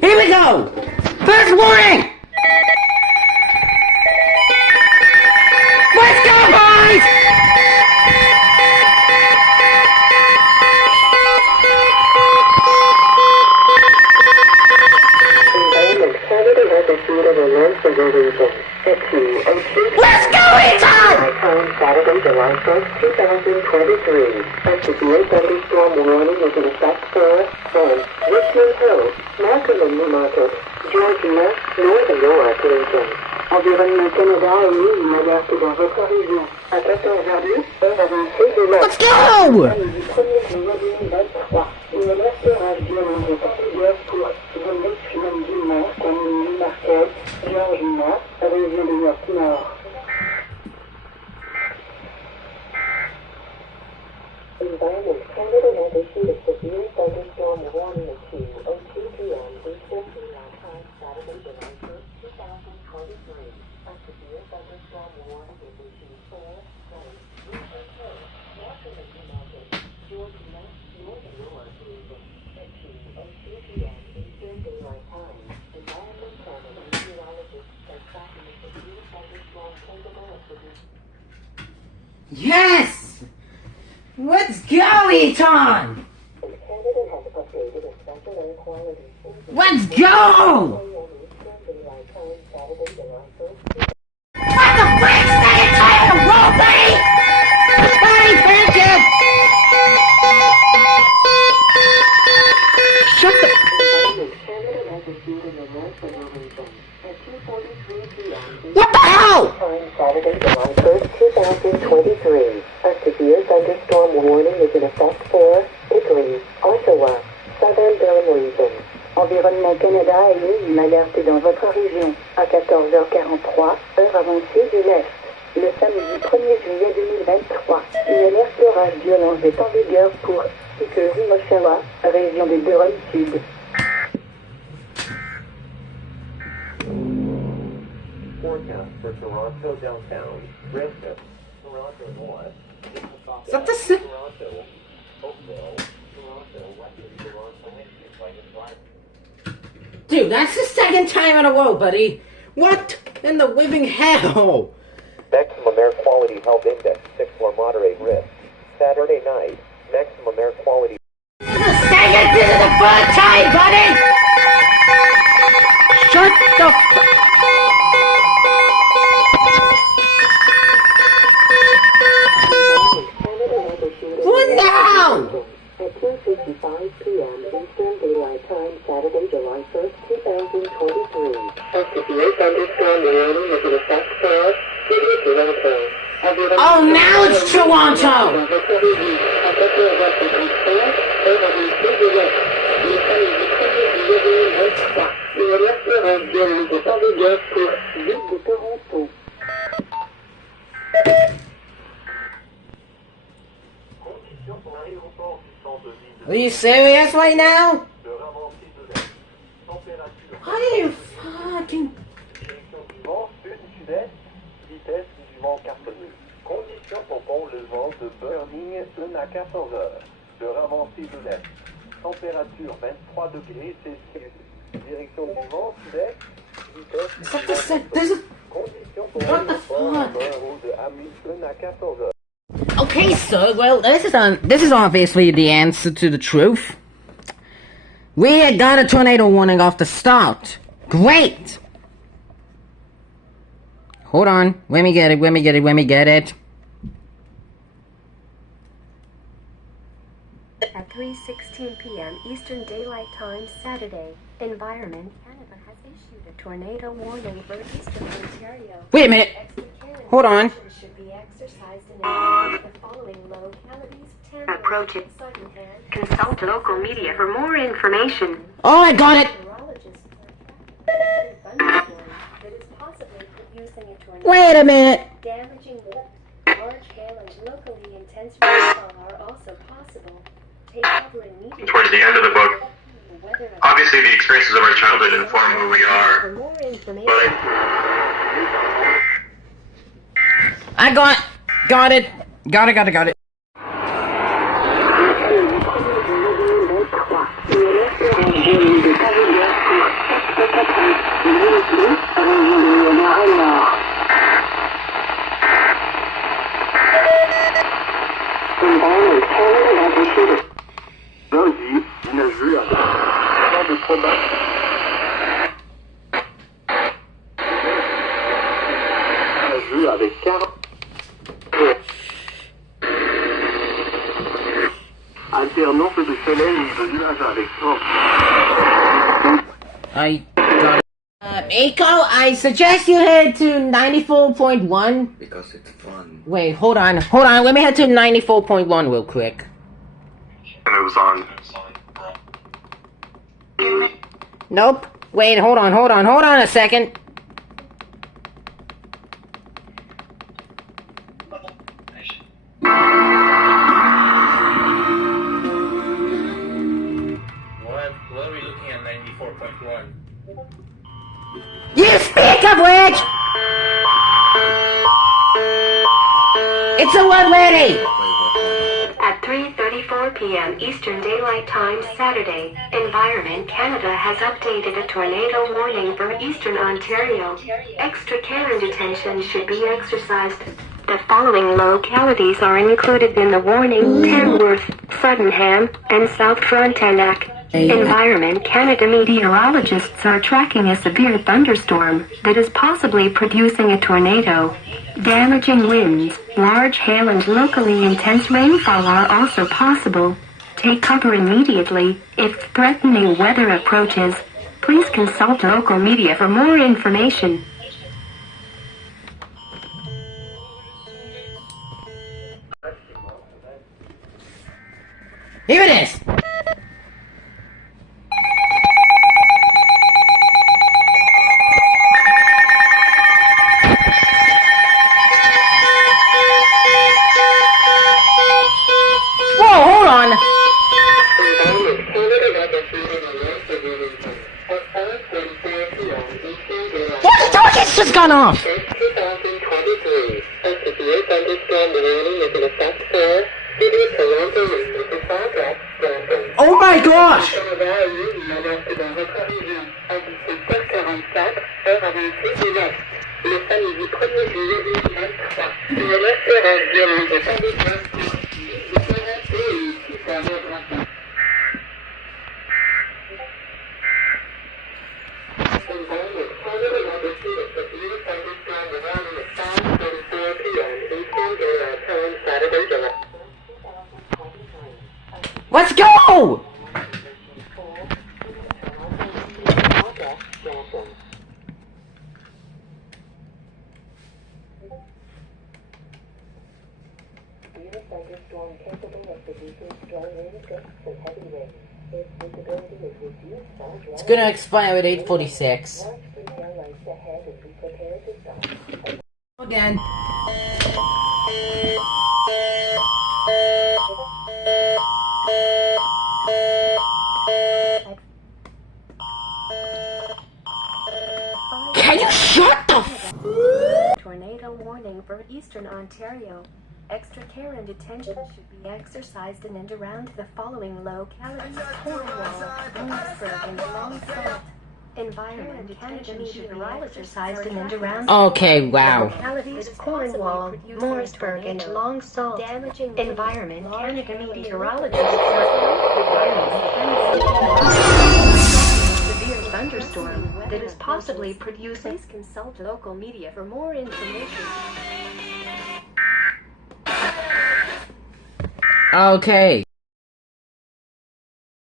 Here we go! First warning! Let's go, boys! Canada has issued an alert for your region. Let's go, Eton! Saturday, July 1st, 2023. A severe thunderstorm warning is in effect for Richmond Hill, Markham and Newmarket, Georgia, Northern York region. Environnement Canada a mis une alerte dans votre région. À 14h10, heure avancée de Let's go! Du 1er juillet 2023. Une alerte orage violente est en vigueur pour Richmond Dimanche, commune Newmarket, Georgia, région de York Nord. Environment Canada has issued a severe thunderstorm warning at 2:02 p.m. Eastern Daylight Time, Saturday, July 1st, 2023. A severe thunderstorm warning is issued for Richmond Hill, Markham and Newmarket, Georgia, Northern York region at 2:02 p.m. Eastern Daylight Time. Environment Canada meteorologists are tracking a severe thunderstorm capable of producing. Yes! Let's go, Eton! Canada has updated a special air quality. Let's go! What the frick? Stay in time to roll, buddy! Buddy, thank you! Shut the... What the hell? Saturday, July 1st, 2023. A severe thunderstorm warning is in effect for Pickering, Ottawa, Southern Durham region. Environnement Canada a mis une alerte dans votre région à 14h43, heure avancée de l'Est. Le samedi 1er juillet 2023, une alerte orage violence est en vigueur pour Pickering, Ottawa, région de Durham Sud. Forecast for Toronto downtown, Brampton, Toronto North, Is that the same? Toronto, Oakville, Toronto, Western Toronto, Dude, that's the second time in a row, buddy. What in the living hell? Maximum air quality health index 6 for moderate risk. Saturday night, maximum air quality. Second, this is the third time, buddy! Shut the f... What now? At 2:55 p.m. Eastern Daylight Time, Saturday, July 1st, 2023. A severe thunderstorm warning is in effect for City of Toronto. Oh, now it's Toronto! Are you serious right now? Are you fucking... Vitesse du vent cartonné. Conditions pour le vent de Burning 1 à 14 heures. Heure avancée de l'Est. Température 23 degrés Celsius. Direction du vent sud-est. Vitesse Is that the same? This is... Conditions pour What the le fuck? vent de Hamilton à 14 heures. Okay, sir, well, this is obviously the answer to the truth. We had got a tornado warning off the start. Great! Hold on, let me get it. At 3:16 p.m. Eastern Daylight Time, Saturday, Environment Canada has issued a tornado warning for Eastern Ontario. Wait a minute. Extra care Hold on. should be exercised in advance of the following localities. Approaching. Consult local media for more information. Oh, I got it! Meteorologists are tracking that is possibly producing a tornado. Wait a minute! Damaging winds, large hail, and locally intense rainfall are also possible. Take cover immediately. Towards the end of the book, obviously the experiences of our childhood inform who we are. For more information, But I got it! Got it. Avec 40 alternance de soleil et de nuages avec 30. I got it. Echo, I suggest you head to 94.1. Because it's fun. Wait, hold on. Let me head to 94.1 real quick. And it was on. Nope. Wait, hold on a second. What are we looking at 94.1? You speak of which! It's a one ready! At 3:34 p.m. Eastern Daylight Time Saturday, Environment Canada has updated a tornado warning for Eastern Ontario. Extra care and attention should be exercised. The following localities are included in the warning: Tamworth, Sydenham, and South Frontenac. Environment Canada meteorologists are tracking a severe thunderstorm that is possibly producing a tornado. Damaging winds, large hail, and locally intense rainfall are also possible. Take cover immediately if threatening weather approaches. Please consult local media for more information. Here it is! Whoa, hold on! What the dog has just gone off? Oh my gosh! Let's go! Thunderstorm capable of producing strong wind gusts and heavy rain. Its visibility is reduced by dry. It's gonna expire at 8:46. Watch for tail lights ahead and be prepared to stop. Again. Can you shut the f- Tornado warning for Eastern Ontario. Extra care and attention should be exercised in and around the following localities: Cornwall, Bloomsburg, and Longford. Environment Canada meteorologists in and around Okay, wow. localities: Cornwall, Mooresburg, and Long Sault. Damaging Environment Canada meteorologists severe thunderstorm that is possibly producing. Please consult local media for more information. Okay.